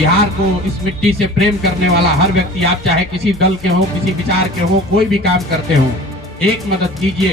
बिहार को इस मिट्टी से प्रेम करने वाला हर व्यक्ति, आप चाहे किसी दल के हो, किसी विचार के हो, कोई भी काम करते हो, एक मदद कीजिए,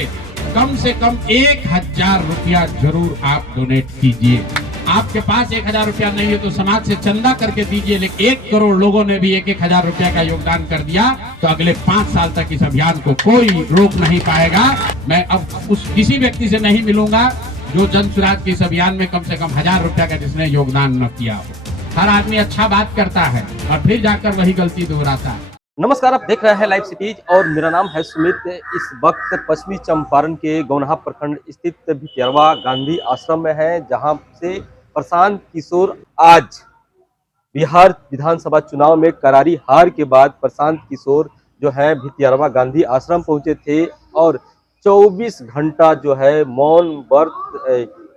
कम से कम 1000 रुपया जरूर आप डोनेट कीजिए। आपके पास 1000 रुपया नहीं है तो समाज से चंदा करके दीजिए, लेकिन 1 करोड़ लोगों ने भी 1-1000 रुपया का योगदान कर दिया तो अगले 5 साल तक इस अभियान को कोई रोक नहीं पाएगा। मैं अब उस किसी व्यक्ति से नहीं मिलूंगा जो जन सुराज के इस अभियान में कम से कम 1000 रुपया का जिसने योगदान न किया हो। हर आदमी अच्छा बात करता है और फिर जाकर वही गलती दोहराता है। नमस्कार, आप देख रहे हैं लाइव सिटीज और मेरा नाम है सुमित। इस वक्त पश्चिमी चंपारण के गौनाहा प्रखंड स्थित भितियरवा गांधी आश्रम में है, जहां से प्रशांत किशोर आज बिहार विधानसभा चुनाव में करारी हार के बाद प्रशांत किशोर जो है भितियरवा गांधी आश्रम पहुंचे थे और 24 घंटा जो है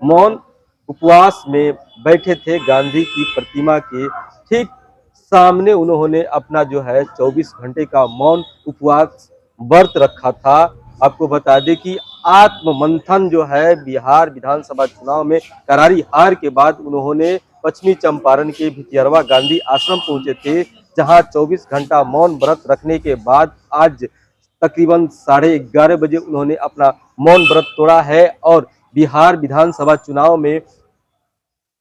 मौन उपवास में बैठे थे। गांधी की प्रतिमा के ठीक सामने उन्होंने अपना जो है 24 घंटे का मौन उपवास व्रत रखा था। आपको बता दें कि आत्ममंथन जो है बिहार विधानसभा चुनाव में करारी हार के बाद उन्होंने पश्चिमी चंपारण के भितियरवा गांधी आश्रम पहुंचे थे, जहां 24 घंटा मौन व्रत रखने के बाद आज तकरीबन 11:30 बजे उन्होंने अपना मौन व्रत तोड़ा है और बिहार विधानसभा चुनाव में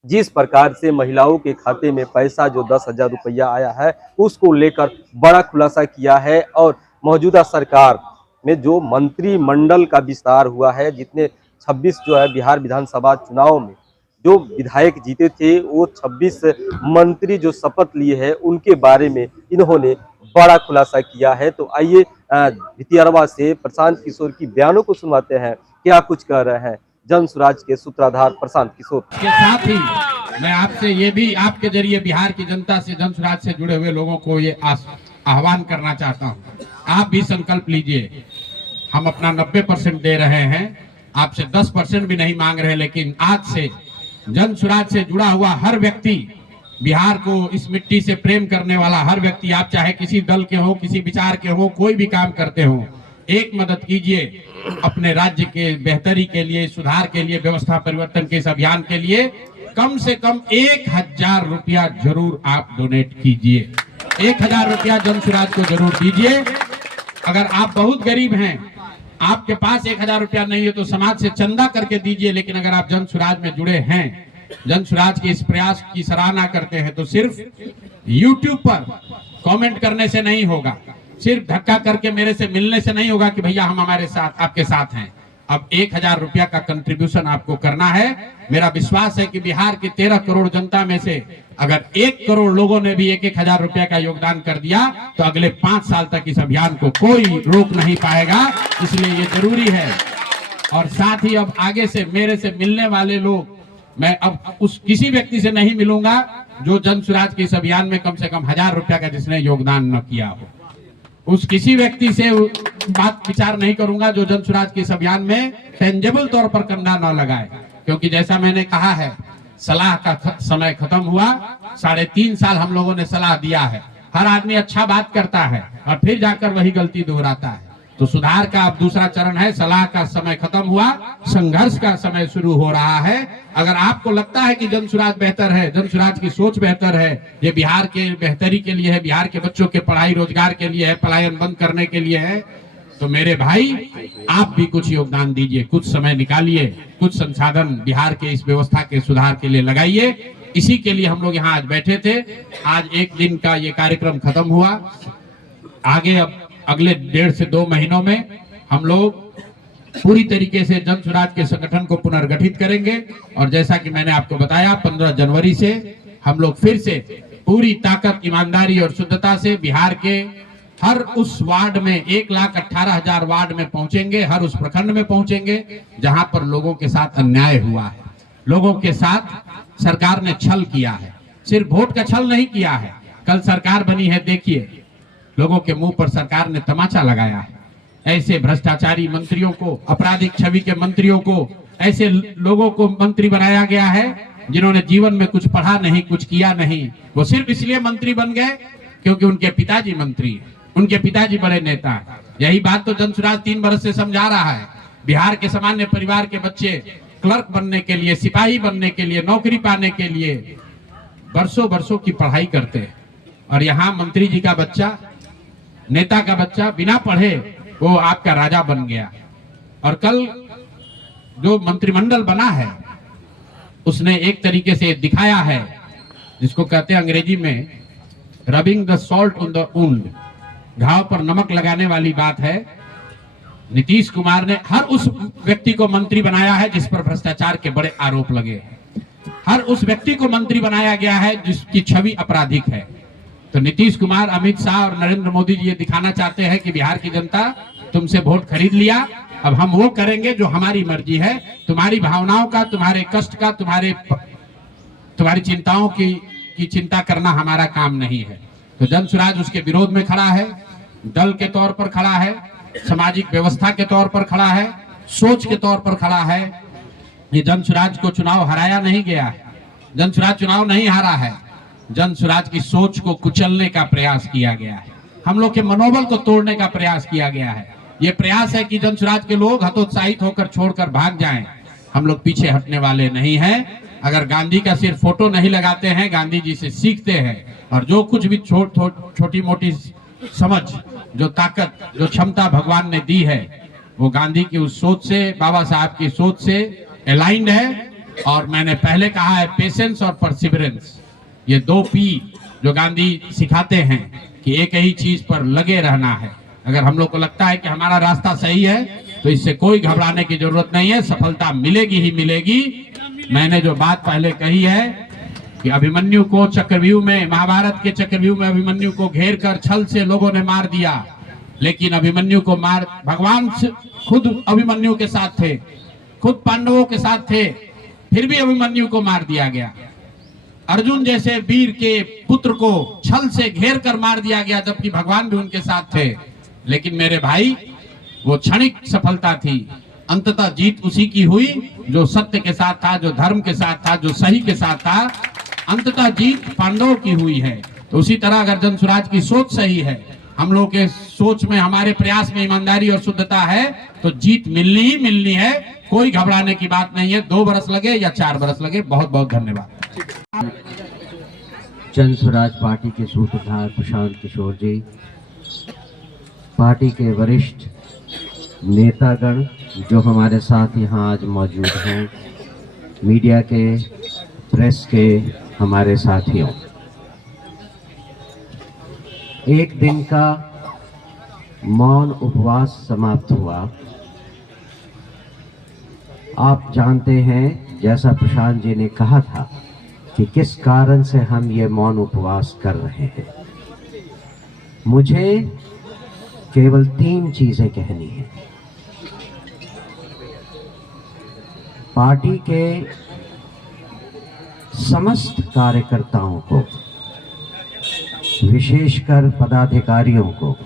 जिस प्रकार से महिलाओं के खाते में पैसा जो 10,000 रुपया आया है उसको लेकर बड़ा खुलासा किया है और मौजूदा सरकार में जो मंत्रिमंडल का विस्तार हुआ है, जितने 26 जो है बिहार विधानसभा चुनाव में जो विधायक जीते थे वो 26 मंत्री जो शपथ लिए हैं उनके बारे में इन्होंने बड़ा खुलासा किया है। तो आइए भितियरवा से प्रशांत किशोर की बयानों को सुनवाते हैं, क्या कुछ कह रहे हैं जन सुराज के सूत्रधार प्रशांत किशोर। के साथ ही मैं आपसे ये भी आपके जरिए बिहार की जनता से, जन सुराज से जुड़े हुए लोगों को ये आह्वान करना चाहता हूँ, आप भी संकल्प लीजिए। हम अपना 90% दे रहे हैं, आपसे 10% भी नहीं मांग रहे, लेकिन आज से जन सुराज से जुड़ा हुआ हर व्यक्ति, बिहार को इस मिट्टी से प्रेम करने वाला हर व्यक्ति, आप चाहे किसी दल के हो, किसी विचार के हो, कोई भी काम करते हो, एक मदद कीजिए। अपने राज्य के बेहतरी के लिए, सुधार के लिए, व्यवस्था परिवर्तन के इस अभियान के लिए कम से कम 1000 रुपया जरूर आप डोनेट कीजिए। 1000 रुपया जन सुराज को जरूर दीजिए। अगर आप बहुत गरीब हैं, आपके पास 1000 रुपया नहीं है तो समाज से चंदा करके दीजिए, लेकिन अगर आप जन सुराज में जुड़े हैं, जन सुराज के इस प्रयास की सराहना करते हैं, तो सिर्फ YouTube पर कमेंट करने से नहीं होगा, सिर्फ धक्का करके मेरे से मिलने से नहीं होगा कि भैया हम हमारे साथ, आपके साथ हैं। अब 1000 रुपया का कंट्रीब्यूशन आपको करना है। मेरा विश्वास है कि बिहार की 13 करोड़ जनता में से अगर 1 करोड़ लोगों ने भी 1-1000 रुपया का योगदान कर दिया तो अगले 5 साल तक इस अभियान को कोई रोक नहीं पाएगा। इसलिए ये जरूरी है। और साथ ही अब आगे से मेरे से मिलने वाले लोग, मैं अब उस किसी व्यक्ति से नहीं मिलूंगा जो जन सुराज के इस अभियान में कम से कम 1000 रुपया का जिसने योगदान न किया हो। उस किसी व्यक्ति से बात विचार नहीं करूंगा जो जन सुराज के इस अभियान में टेंजेबल तौर पर कंधा न लगाए, क्योंकि जैसा मैंने कहा है, सलाह का समय खत्म हुआ। 3.5 साल हम लोगों ने सलाह दिया है। हर आदमी अच्छा बात करता है और फिर जाकर वही गलती दोहराता है। तो सुधार का अब दूसरा चरण है। सलाह का समय खत्म हुआ, संघर्ष का समय शुरू हो रहा है। अगर आपको लगता है कि जन सुराज बेहतर है, जन सुराज की सोच बेहतर है, ये बिहार के बेहतरी के लिए है, बिहार के बच्चों के पढ़ाई रोजगार के लिए है, पलायन बंद करने के लिए है, तो मेरे भाई आप भी कुछ योगदान दीजिए, कुछ समय निकालिए, कुछ संसाधन बिहार के इस व्यवस्था के सुधार के लिए लगाइए। इसी के लिए हम लोग यहाँ आज बैठे थे। आज 1 दिन का ये कार्यक्रम खत्म हुआ। आगे अब अगले 1.5 से 2 महीनों में हम लोग पूरी तरीके से जन सुराज के संगठन को पुनर्गठित करेंगे और जैसा कि मैंने आपको बताया 15 जनवरी से हम लोग फिर से पूरी ताकत, ईमानदारी और शुद्धता से बिहार के हर उस वार्ड में 1,18,000 वार्ड में पहुंचेंगे, हर उस प्रखंड में पहुंचेंगे जहां पर लोगों के साथ अन्याय हुआ है, लोगों के साथ सरकार ने छल किया है। सिर्फ वोट का छल नहीं किया है, कल सरकार बनी है, देखिए लोगों के मुंह पर सरकार ने तमाचा लगाया है। ऐसे भ्रष्टाचारी मंत्रियों को, आपराधिक छवि के मंत्रियों को, ऐसे लोगों को मंत्री बनाया गया है जिन्होंने जीवन में कुछ पढ़ा नहीं, कुछ किया नहीं। वो सिर्फ इसलिए मंत्री बन गए क्योंकि उनके पिताजी मंत्री हैं, उनके पिताजी बड़े नेता हैं। यही बात तो जन सुराज 3 वर्ष से समझा रहा है। बिहार के सामान्य परिवार के बच्चे क्लर्क बनने के लिए, सिपाही बनने के लिए, नौकरी पाने के लिए बरसों बरसों की पढ़ाई करते हैं, और यहाँ मंत्री जी का बच्चा, नेता का बच्चा बिना पढ़े वो आपका राजा बन गया। और कल जो मंत्रिमंडल बना है उसने एक तरीके से दिखाया है, जिसको कहते हैं अंग्रेजी में rubbing the salt on the wound, घाव पर नमक लगाने वाली बात है। नीतीश कुमार ने हर उस व्यक्ति को मंत्री बनाया है जिस पर भ्रष्टाचार के बड़े आरोप लगे हैं, हर उस व्यक्ति को मंत्री बनाया गया है जिसकी छवि आपराधिक है। तो नीतीश कुमार, अमित शाह और नरेंद्र मोदी जी ये दिखाना चाहते हैं कि बिहार की जनता तुमसे वोट खरीद लिया, अब हम वो करेंगे जो हमारी मर्जी है, तुम्हारी भावनाओं का, तुम्हारे कष्ट का, तुम्हारी चिंताओं की चिंता करना हमारा काम नहीं है। तो जन स्वराज उसके विरोध में खड़ा है, दल के तौर पर खड़ा है, सामाजिक व्यवस्था के तौर पर खड़ा है, सोच के तौर पर खड़ा है। ये जन स्वराज को चुनाव हराया नहीं गया है, जन स्वराज चुनाव नहीं हारा है, जन स्वराज की सोच को कुचलने का प्रयास किया गया है, हम लोग के मनोबल को तोड़ने का प्रयास किया गया है। ये प्रयास है कि जन स्वराज के लोग हतोत्साहित होकर छोड़कर भाग जाएं। हम लोग पीछे हटने वाले नहीं हैं। अगर गांधी का सिर्फ फोटो नहीं लगाते हैं, गांधी जी से सीखते हैं, और जो कुछ भी छोटी मोटी समझ, जो ताकत, जो क्षमता भगवान ने दी है, वो गांधी की उस सोच से, बाबा साहब की सोच से अलाइंड है। और मैंने पहले कहा है, पेशेंस और परसिवरेंस, ये 2 P जो गांधी सिखाते हैं कि एक ही चीज पर लगे रहना है। अगर हम लोग को लगता है कि हमारा रास्ता सही है तो इससे कोई घबराने की जरूरत नहीं है, सफलता मिलेगी ही मिलेगी। मैंने जो बात पहले कही है कि अभिमन्यु को चक्रव्यूह में, महाभारत के चक्रव्यूह में अभिमन्यु को घेर कर छल से लोगों ने मार दिया, लेकिन अभिमन्यु को भगवान खुद अभिमन्यु के साथ थे, खुद पांडवों के साथ थे, फिर भी अभिमन्यु को मार दिया गया। अर्जुन जैसे वीर के पुत्र को छल से घेर कर मार दिया गया, जबकि भगवान भी उनके साथ थे। लेकिन मेरे भाई, वो क्षणिक सफलता थी, अंततः जीत उसी की हुई जो सत्य के साथ था, जो धर्म के साथ था, जो सही के साथ था। अंततः जीत पांडवों की हुई है। तो उसी तरह अगर जन स्वराज की सोच सही है, हम लोग के सोच में, हमारे प्रयास में ईमानदारी और शुद्धता है, तो जीत मिलनी ही मिलनी है। कोई घबराने की बात नहीं है। 2 बरस लगे या 4 बरस लगे। बहुत बहुत धन्यवाद। जन स्वराज पार्टी के सूत्रधार प्रशांत किशोर जी, पार्टी के वरिष्ठ नेतागण जो हमारे साथ यहाँ आज मौजूद हैं, मीडिया के, प्रेस के हमारे साथियों, एक दिन का मौन उपवास समाप्त हुआ। आप जानते हैं, जैसा प्रशांत जी ने कहा था, कि किस कारण से हम ये मौन उपवास कर रहे हैं। मुझे केवल 3 चीजें कहनी है। पार्टी के समस्त कार्यकर्ताओं को, विशेषकर पदाधिकारियों को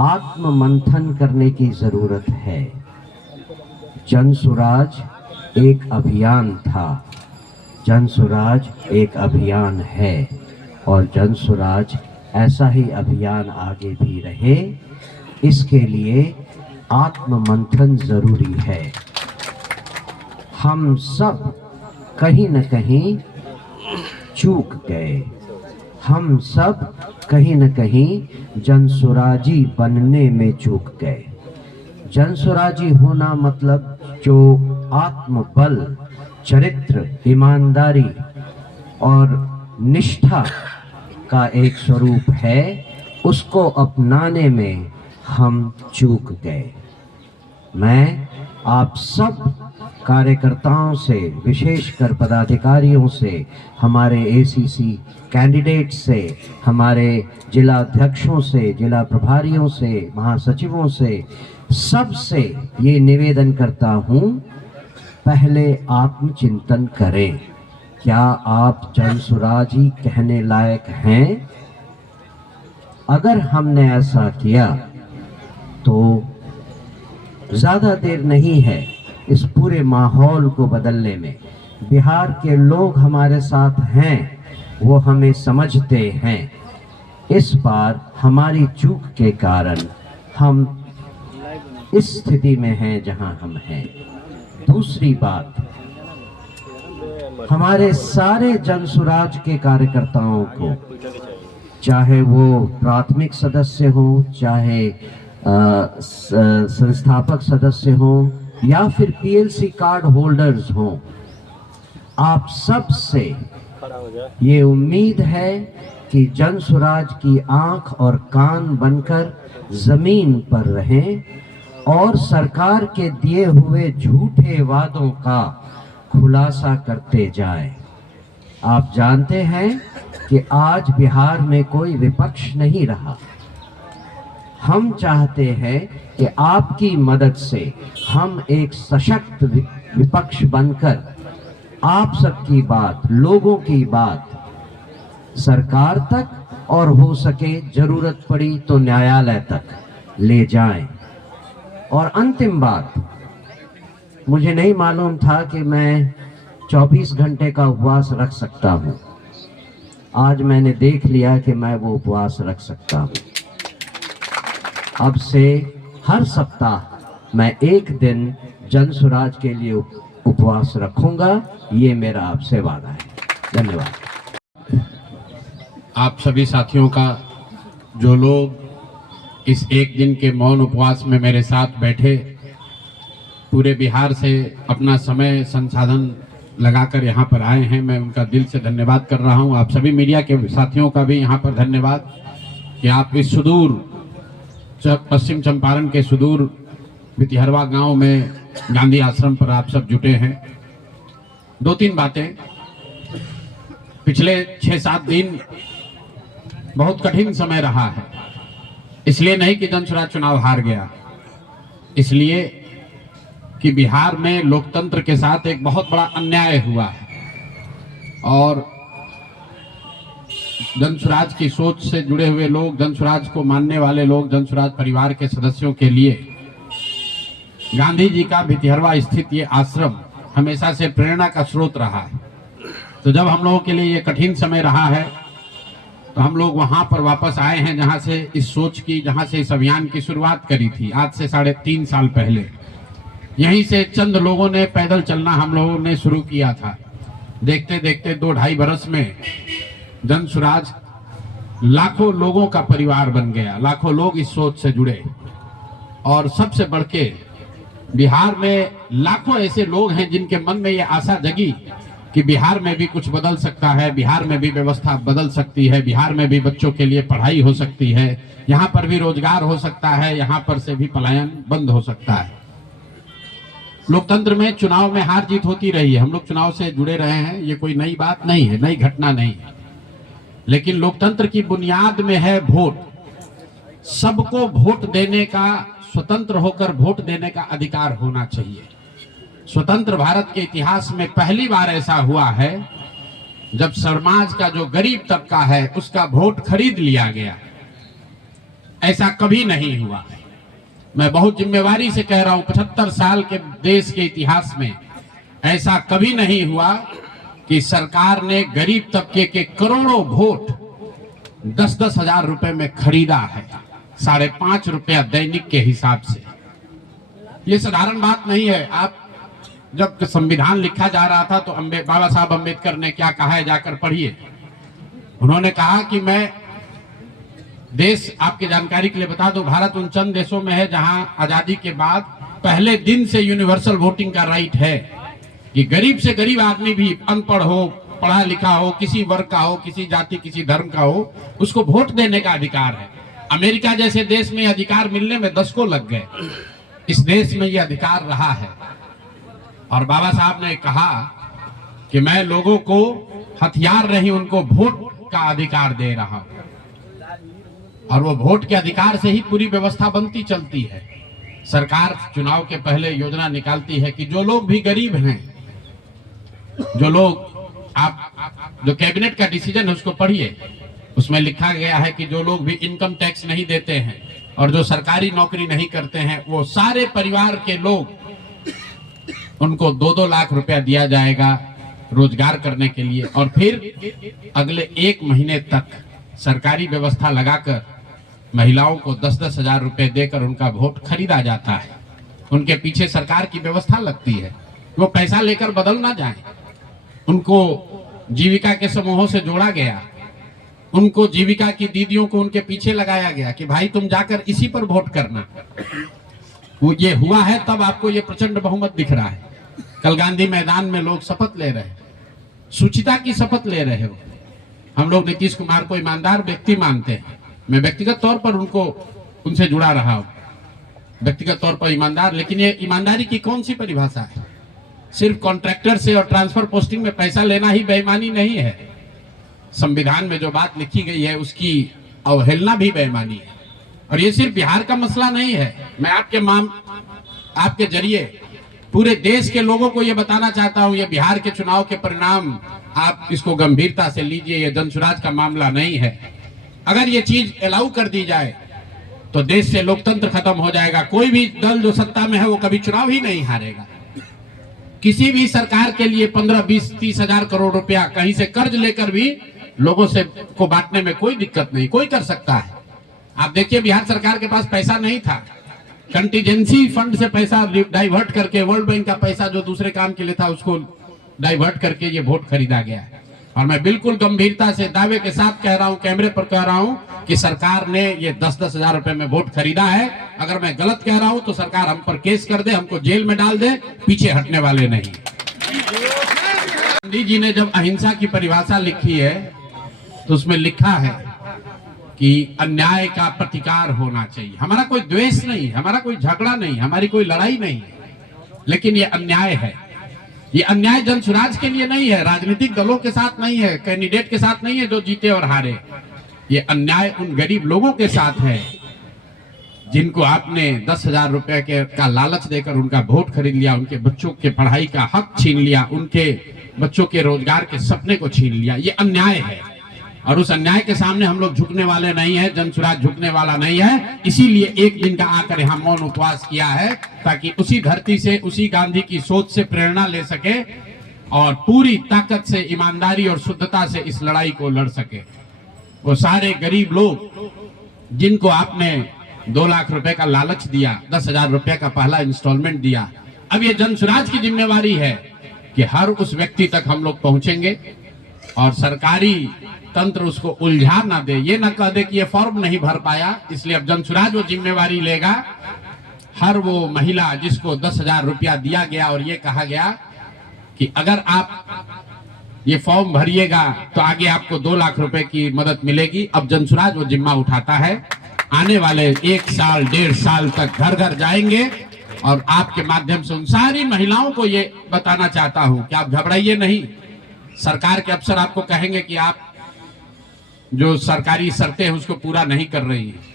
आत्म मंथन करने की जरूरत है। जन स्वराज एक अभियान था, जन स्वराज एक अभियान है, और जन स्वराज ऐसा ही अभियान आगे भी रहे, इसके लिए आत्म मंथन जरूरी है। हम सब कहीं न कहीं चूक गए, हम सब कहीं न कहीं जनसुराजी बनने में चूक गए। जनसुराजी होना मतलब जो आत्मबल, चरित्र, ईमानदारी और निष्ठा का एक स्वरूप है, उसको अपनाने में हम चूक गए। मैं आप सब कार्यकर्ताओं से, विशेषकर पदाधिकारियों से, हमारे एसीसी कैंडिडेट से, हमारे जिला अध्यक्षों से, जिला प्रभारियों से, महासचिवों से, सबसे ये निवेदन करता हूँ, पहले आत्मचिंतन करें। क्या आप जनसुराजी कहने लायक हैं? अगर हमने ऐसा किया तो ज़्यादा देर नहीं है इस पूरे माहौल को बदलने में। बिहार के लोग हमारे साथ हैं, वो हमें समझते हैं। इस बार हमारी चूक के कारण हम इस स्थिति में हैं जहां हम हैं। दूसरी बात, हमारे सारे जनसुराज के कार्यकर्ताओं को, चाहे वो प्राथमिक सदस्य हो, चाहे संस्थापक सदस्य हो, या फिर पीएलसी कार्ड होल्डर्स हो, आप सब से ये उम्मीद है कि जनसुराज की आंख और कान बनकर जमीन पर रहें और सरकार के दिए हुए झूठे वादों का खुलासा करते जाएं। आप जानते हैं कि आज बिहार में कोई विपक्ष नहीं रहा। हम चाहते हैं कि आपकी मदद से हम एक सशक्त विपक्ष बनकर आप सबकी बात, लोगों की बात सरकार तक और हो सके जरूरत पड़ी तो न्यायालय तक ले जाएं। और अंतिम बात, मुझे नहीं मालूम था कि मैं 24 घंटे का उपवास रख सकता हूं। आज मैंने देख लिया कि मैं वो उपवास रख सकता हूं। अब से हर सप्ताह मैं एक दिन जनसुराज के लिए उपवास रखूंगा। ये मेरा आपसे वादा है। धन्यवाद। आप सभी साथियों का, जो लोग इस एक दिन के मौन उपवास में मेरे साथ बैठे, पूरे बिहार से अपना समय संसाधन लगाकर यहाँ पर आए हैं, मैं उनका दिल से धन्यवाद कर रहा हूँ। आप सभी मीडिया के साथियों का भी यहाँ पर धन्यवाद कि आप इस सुदूर पश्चिम चंपारण के सुदूर भितिहरवा गांव में गांधी आश्रम पर आप सब जुटे हैं। 2-3 बातें। पिछले 6-7 दिन बहुत कठिन समय रहा है। इसलिए नहीं कि जनसुराज चुनाव हार गया, इसलिए कि बिहार में लोकतंत्र के साथ एक बहुत बड़ा अन्याय हुआ है और जनसुराज की सोच से जुड़े हुए लोग, जनसुराज को मानने वाले लोग, जनसुराज परिवार के सदस्यों के लिए गांधी जी का भितिहरवा स्थित ये आश्रम हमेशा से प्रेरणा का स्रोत रहा है। तो जब हम लोगों के लिए ये कठिन समय रहा है तो हम लोग वहां पर वापस आए हैं जहां से इस सोच की, जहां से इस अभियान की शुरुआत करी थी आज से 3.5 साल पहले। यहीं से चंद लोगों ने पैदल चलना हम लोगों ने शुरू किया था। देखते देखते 2-2.5 बरस में जनसुराज लाखों लोगों का परिवार बन गया। लाखों लोग इस सोच से जुड़े और सबसे बढ़ के बिहार में लाखों ऐसे लोग हैं जिनके मन में ये आशा जगी कि बिहार में भी कुछ बदल सकता है, बिहार में भी व्यवस्था बदल सकती है, बिहार में भी बच्चों के लिए पढ़ाई हो सकती है, यहाँ पर भी रोजगार हो सकता है, यहाँ पर से भी पलायन बंद हो सकता है। लोकतंत्र में चुनाव में हार जीत होती रही है, हम लोग चुनाव से जुड़े रहे हैं, ये कोई नई बात नहीं है, नई घटना नहीं है। लेकिन लोकतंत्र की बुनियाद में है वोट। सबको वोट देने का, स्वतंत्र होकर वोट देने का अधिकार होना चाहिए। स्वतंत्र भारत के इतिहास में पहली बार ऐसा हुआ है जब समाज का जो गरीब तबका है उसका वोट खरीद लिया गया। ऐसा कभी नहीं हुआ। मैं बहुत जिम्मेवारी से कह रहा हूं, 75 साल के देश के इतिहास में ऐसा कभी नहीं हुआ कि सरकार ने गरीब तबके के करोड़ों वोट 10-10 हजार रुपए में खरीदा है, 5.5 रुपया दैनिक के हिसाब से। ये साधारण बात नहीं है। आप जब संविधान लिखा जा रहा था तो बाबा साहब अम्बेडकर ने क्या कहा है, जाकर पढ़िए। उन्होंने कहा कि मैं देश, आपकी जानकारी के लिए बता दूं, भारत उन चंद देशों में है जहां आजादी के बाद पहले दिन से यूनिवर्सल वोटिंग का राइट है कि गरीब से गरीब आदमी भी, अनपढ़ हो, पढ़ा लिखा हो, किसी वर्ग का हो, किसी जाति किसी धर्म का हो, उसको वोट देने का अधिकार है। अमेरिका जैसे देश में अधिकार मिलने में 10 को लग गए। इस देश में यह अधिकार रहा है और बाबा साहब ने कहा कि मैं लोगों को हथियार नहीं, उनको वोट का अधिकार दे रहा हूं और वो वोट के अधिकार से ही पूरी व्यवस्था बनती चलती है। सरकार चुनाव के पहले योजना निकालती है कि जो लोग भी गरीब हैं, जो लोग, आप जो कैबिनेट का डिसीजन है उसको पढ़िए, उसमें लिखा गया है कि जो लोग भी इनकम टैक्स नहीं देते हैं और जो सरकारी नौकरी नहीं करते हैं, वो सारे परिवार के लोग, उनको 2-2 लाख रुपया दिया जाएगा रोजगार करने के लिए। और फिर अगले 1 महीने तक सरकारी व्यवस्था लगाकर महिलाओं को 10-10 हजार रुपए देकर उनका वोट खरीदा जाता है। उनके पीछे सरकार की व्यवस्था लगती है, वो पैसा लेकर बदल ना जाए। उनको जीविका के समूहों से जोड़ा गया, उनको जीविका की दीदियों को उनके पीछे लगाया गया कि भाई तुम जाकर इसी पर वोट करना। वो ये हुआ है तब आपको ये प्रचंड बहुमत दिख रहा है। कल गांधी मैदान में लोग शपथ ले रहे हैं, शुचिता की शपथ ले रहे हो। हम लोग नीतीश कुमार को ईमानदार व्यक्ति मानते हैं, मैं व्यक्तिगत तौर पर उनसे जुड़ा रहा हूं, व्यक्तिगत तौर पर ईमानदार। लेकिन ये ईमानदारी की कौन सी परिभाषा है? सिर्फ कॉन्ट्रैक्टर से और ट्रांसफर पोस्टिंग में पैसा लेना ही बेईमानी नहीं है। संविधान में जो बात लिखी गई है उसकी अवहेलना भी बेईमानी है। और ये सिर्फ बिहार का मसला नहीं है। मैं आपके जरिए पूरे देश के लोगों को ये बताना चाहता हूं, ये बिहार के चुनाव के परिणाम आप इसको गंभीरता से लीजिए। ये जनसुराज का मामला नहीं है। अगर ये चीज अलाउ कर दी जाए तो देश से लोकतंत्र खत्म हो जाएगा। कोई भी दल जो सत्ता में है वो कभी चुनाव ही नहीं हारेगा। किसी भी सरकार के लिए 15, 20, 30 हजार करोड़ रुपया कहीं से कर्ज लेकर भी लोगों से को बांटने में कोई दिक्कत नहीं, कोई कर सकता है। आप देखिए बिहार सरकार के पास पैसा नहीं था, कंटीजेंसी फंड से पैसा डाइवर्ट करके, वर्ल्ड बैंक का पैसा जो दूसरे काम के लिए था उसको डाइवर्ट करके ये वोट खरीदा गया। और मैं बिल्कुल गंभीरता से दावे के साथ कह रहा हूं, कैमरे पर कह रहा हूं कि सरकार ने ये 10-10 हजार रुपए में वोट खरीदा है। अगर मैं गलत कह रहा हूं तो सरकार हम पर केस कर दे, हमको जेल में डाल दे, पीछे हटने वाले नहीं। गांधी जी ने जब अहिंसा की परिभाषा लिखी है तो उसमें लिखा है कि अन्याय का प्रतिकार होना चाहिए। हमारा कोई द्वेष नहीं, हमारा कोई झगड़ा नहीं, हमारी कोई लड़ाई नहीं, लेकिन ये अन्याय है। ये अन्याय जनसुराज के लिए नहीं है, राजनीतिक दलों के साथ नहीं है, कैंडिडेट के साथ नहीं है जो जीते और हारे। ये अन्याय उन गरीब लोगों के साथ है जिनको आपने 10 हजार रुपए का लालच देकर उनका वोट खरीद लिया, उनके बच्चों के पढ़ाई का हक छीन लिया, उनके बच्चों के रोजगार के सपने को छीन लिया। ये अन्याय है और उस अन्याय के सामने हम लोग झुकने वाले नहीं है, जनसुराज झुकने वाला नहीं है। इसीलिए एक दिन का आकर यहाँ मौन उपवास किया है ताकि उसी धरती से, उसी गांधी की सोच से प्रेरणा ले सके और पूरी ताकत से, ईमानदारी और शुद्धता से इस लड़ाई को लड़ सके। वो सारे गरीब लोग जिनको आपने 2 लाख रुपए का लालच दिया, 10 हजार रुपए का पहला इंस्टॉलमेंट दिया, अब ये जनसुराज की जिम्मेवारी है कि हर उस व्यक्ति तक हम लोग पहुंचेंगे और सरकारी तंत्र उसको उलझा ना दे, ये ना कह दे कि ये फॉर्म नहीं भर पाया। इसलिए अब जनसुराज वो जिम्मेवारी लेगा। हर वो महिला जिसको 10 हजार रुपया दिया गया और ये कहा गया कि अगर आप ये फॉर्म भरिएगा तो आगे आपको 2 लाख रुपए की मदद मिलेगी, अब जनसुराज वो जिम्मा उठाता है। आने वाले 1 साल 1.5 साल तक घर घर जाएंगे और आपके माध्यम से उन सारी महिलाओं को ये बताना चाहता हूं कि आप घबराइए नहीं। सरकार के अफसर आपको कहेंगे कि आप जो सरकारी शर्तें हैं उसको पूरा नहीं कर रही है।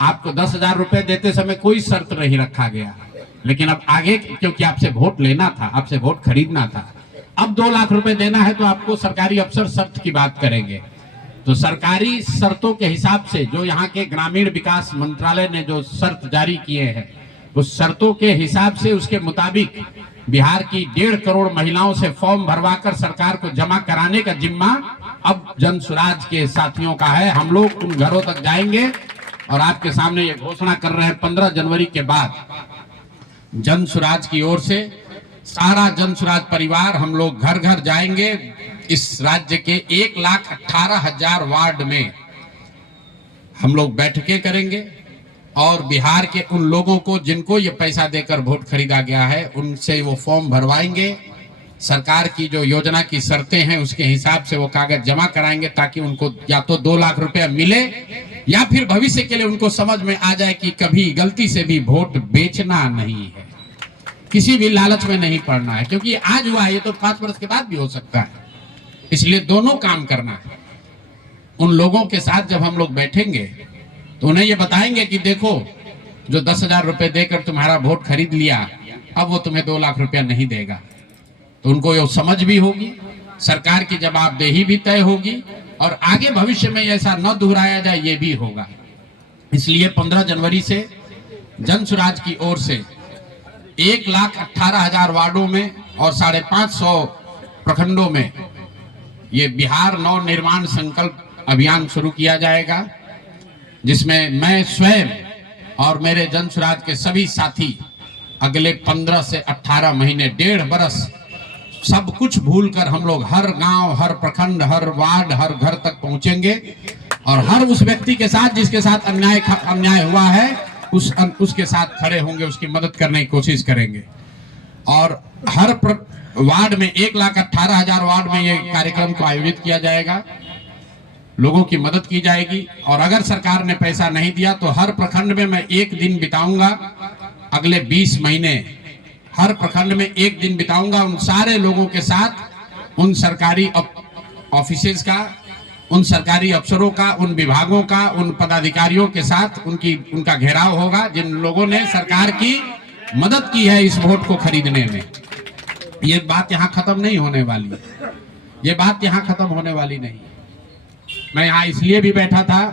आपको 10 हजार रुपए देते समय कोई शर्त नहीं रखा गया, लेकिन अब आगे क्योंकि आपसे वोट लेना था, आपसे वोट खरीदना था, अब 2 लाख रुपए देना है तो आपको सरकारी अफसर शर्त की बात करेंगे। तो सरकारी शर्तों के हिसाब से जो यहाँ के ग्रामीण विकास मंत्रालय ने जो शर्त जारी किए हैं उस शर्तों के हिसाब से, उसके मुताबिक बिहार की 1.5 करोड़ महिलाओं से फॉर्म भरवाकर सरकार को जमा कराने का जिम्मा अब जनसुराज के साथियों का है। हम लोग उन घरों तक जाएंगे और आपके सामने ये घोषणा कर रहे हैं 15 जनवरी के बाद जनसुराज की ओर से सारा जनसुराज परिवार हम लोग घर घर जाएंगे। इस राज्य के 1,18,000 वार्ड में हम लोग बैठकें करेंगे और बिहार के उन लोगों को जिनको ये पैसा देकर वोट खरीदा गया है उनसे वो फॉर्म भरवाएंगे। सरकार की जो योजना की शर्तें हैं उसके हिसाब से वो कागज जमा कराएंगे ताकि उनको या तो 2 लाख रुपया मिले या फिर भविष्य के लिए उनको समझ में आ जाए कि कभी गलती से भी वोट बेचना नहीं है, किसी भी लालच में नहीं पड़ना है, क्योंकि आज हुआ है, ये तो 5 वर्ष के बाद भी हो सकता है। इसलिए दोनों काम करना है। उन लोगों के साथ जब हम लोग बैठेंगे तो उन्हें ये बताएंगे कि देखो जो 10 हजार रुपए देकर तुम्हारा वोट खरीद लिया अब वो तुम्हें 2 लाख रुपया नहीं देगा। तो उनको ये समझ भी होगी, सरकार की जवाबदेही भी तय होगी और आगे भविष्य में ऐसा न दोहराया जाए ये भी होगा। इसलिए 15 जनवरी से जनसुराज की ओर से 1,18,000 वार्डों में और 550 प्रखंडों में ये बिहार नव निर्माण संकल्प अभियान शुरू किया जाएगा, जिसमें मैं स्वयं और मेरे जनसुराज के सभी साथी अगले 15 से 18 महीने 1.5 बरस सब कुछ भूलकर हम लोग हर गांव, हर प्रखंड, हर वार्ड, हर घर तक पहुंचेंगे और हर उस व्यक्ति के साथ जिसके साथ अन्याय हुआ है उसके साथ खड़े होंगे, उसकी मदद करने की कोशिश करेंगे। और हर वार्ड में 1,18,000 वार्ड में ये कार्यक्रम को आयोजित किया जाएगा, लोगों की मदद की जाएगी। और अगर सरकार ने पैसा नहीं दिया तो हर प्रखंड में मैं एक दिन बिताऊंगा, अगले 20 महीने हर प्रखंड में एक दिन बिताऊंगा उन सारे लोगों के साथ, उन सरकारी ऑफिसेज का, उन सरकारी अफसरों का, उन विभागों का, उन पदाधिकारियों के साथ उनका घेराव होगा जिन लोगों ने सरकार की मदद की है इस वोट को खरीदने में। ये बात यहाँ खत्म नहीं होने वाली, ये बात यहाँ खत्म होने वाली नहीं। मैं यहाँ इसलिए भी बैठा था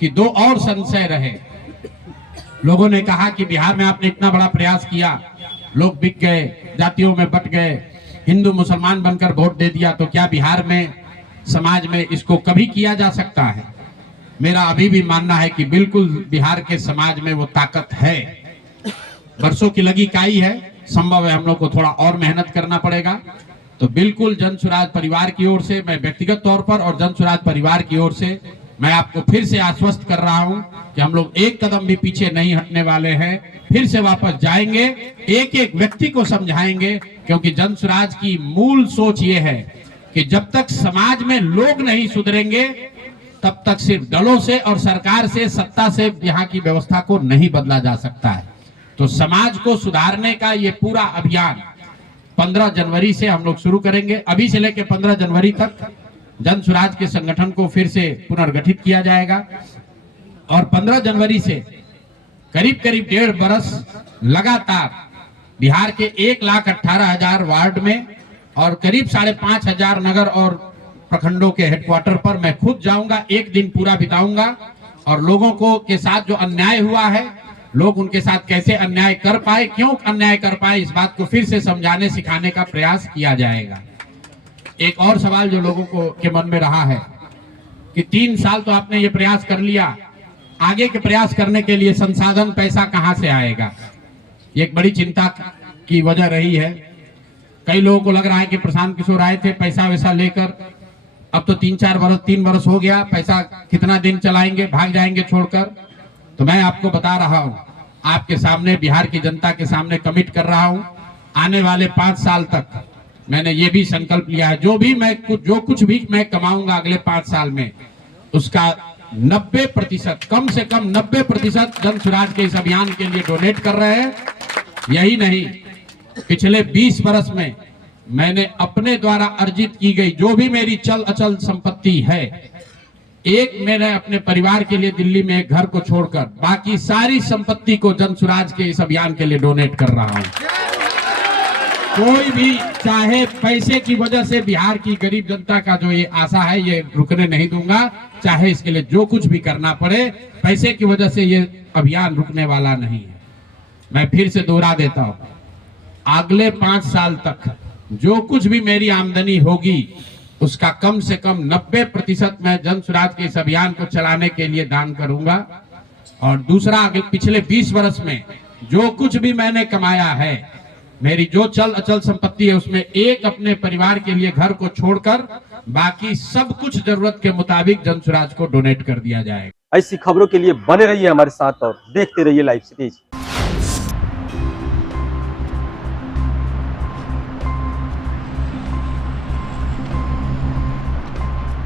कि 2 और संशय रहे। लोगों ने कहा कि बिहार में आपने इतना बड़ा प्रयास किया, लोग बिक गए, जातियों में बट गए, हिंदू मुसलमान बनकर वोट दे दिया, तो क्या बिहार में समाज में इसको कभी किया जा सकता है? मेरा अभी भी मानना है कि बिल्कुल बिहार के समाज में वो ताकत है। बरसों की लगी काई है, संभव है हम लोग को थोड़ा और मेहनत करना पड़ेगा। तो बिल्कुल जन सुराज परिवार की ओर से, मैं व्यक्तिगत तौर पर और जन सुराज परिवार की ओर से मैं आपको फिर से आश्वस्त कर रहा हूं कि हम लोग एक कदम भी पीछे नहीं हटने वाले हैं, फिर से वापस जाएंगे, एक एक व्यक्ति को समझाएंगे, क्योंकि जन सुराज की मूल सोच ये है कि जब तक समाज में लोग नहीं सुधरेंगे तब तक सिर्फ दलों से और सरकार से, सत्ता से यहाँ की व्यवस्था को नहीं बदला जा सकता है। तो समाज को सुधारने का ये पूरा अभियान 15 जनवरी से हम लोग शुरू करेंगे। अभी से लेकर 15 जनवरी तक जन सुराज के संगठन को फिर से पुनर्गठित किया जाएगा और 15 जनवरी से करीब करीब 1.5 बरस लगातार बिहार के 1,18,000 वार्ड में और करीब 5,500 नगर और प्रखंडों के हेडक्वार्टर पर मैं खुद जाऊंगा, एक दिन पूरा बिताऊंगा और लोगों को के साथ जो अन्याय हुआ है, लोग उनके साथ कैसे अन्याय कर पाए, क्यों अन्याय कर पाए, इस बात को फिर से समझाने सिखाने का प्रयास किया जाएगा। एक और सवाल जो लोगों को के मन में रहा है कि 3 साल तो आपने ये प्रयास कर लिया, आगे के प्रयास करने के लिए संसाधन, पैसा कहां से आएगा? ये एक बड़ी चिंता की वजह रही है। कई लोगों को लग रहा है कि प्रशांत किशोर आए थे पैसा वैसा लेकर, अब तो 3 बरस हो गया, पैसा कितना दिन चलाएंगे, भाग जाएंगे छोड़कर। तो मैं आपको बता रहा हूं, आपके सामने, बिहार की जनता के सामने कमिट कर रहा हूं, आने वाले 5 साल तक मैंने ये भी संकल्प लिया है, जो कुछ भी मैं कमाऊंगा अगले 5 साल में, उसका 90%, कम से कम 90% जन सुराज के इस अभियान के लिए डोनेट कर रहे हैं। यही नहीं, पिछले 20 बरस में मैंने अपने द्वारा अर्जित की गई जो भी मेरी चल अचल संपत्ति है, मैंने अपने परिवार के लिए दिल्ली में एक घर को छोड़कर बाकी सारी संपत्ति को जन सुराज के इस अभियान के लिए डोनेट कर रहा हूं। कोई भी चाहे पैसे की वजह से बिहार की गरीब जनता का जो ये आशा है, ये रुकने नहीं दूंगा, चाहे इसके लिए जो कुछ भी करना पड़े, पैसे की वजह से ये अभियान रुकने वाला नहीं है। मैं फिर से दोहरा देता हूं, अगले 5 साल तक जो कुछ भी मेरी आमदनी होगी उसका कम से कम 90% मैं जन सुराज के इस अभियान को चलाने के लिए दान करूंगा। और दूसरा, पिछले 20 वर्ष में जो कुछ भी मैंने कमाया है, मेरी जो चल अचल संपत्ति है, उसमें एक अपने परिवार के लिए घर को छोड़कर बाकी सब कुछ जरूरत के मुताबिक जन सुराज को डोनेट कर दिया जाएगा। ऐसी खबरों के लिए बने रहिए हमारे साथ और देखते रहिए लाइव सिटीज।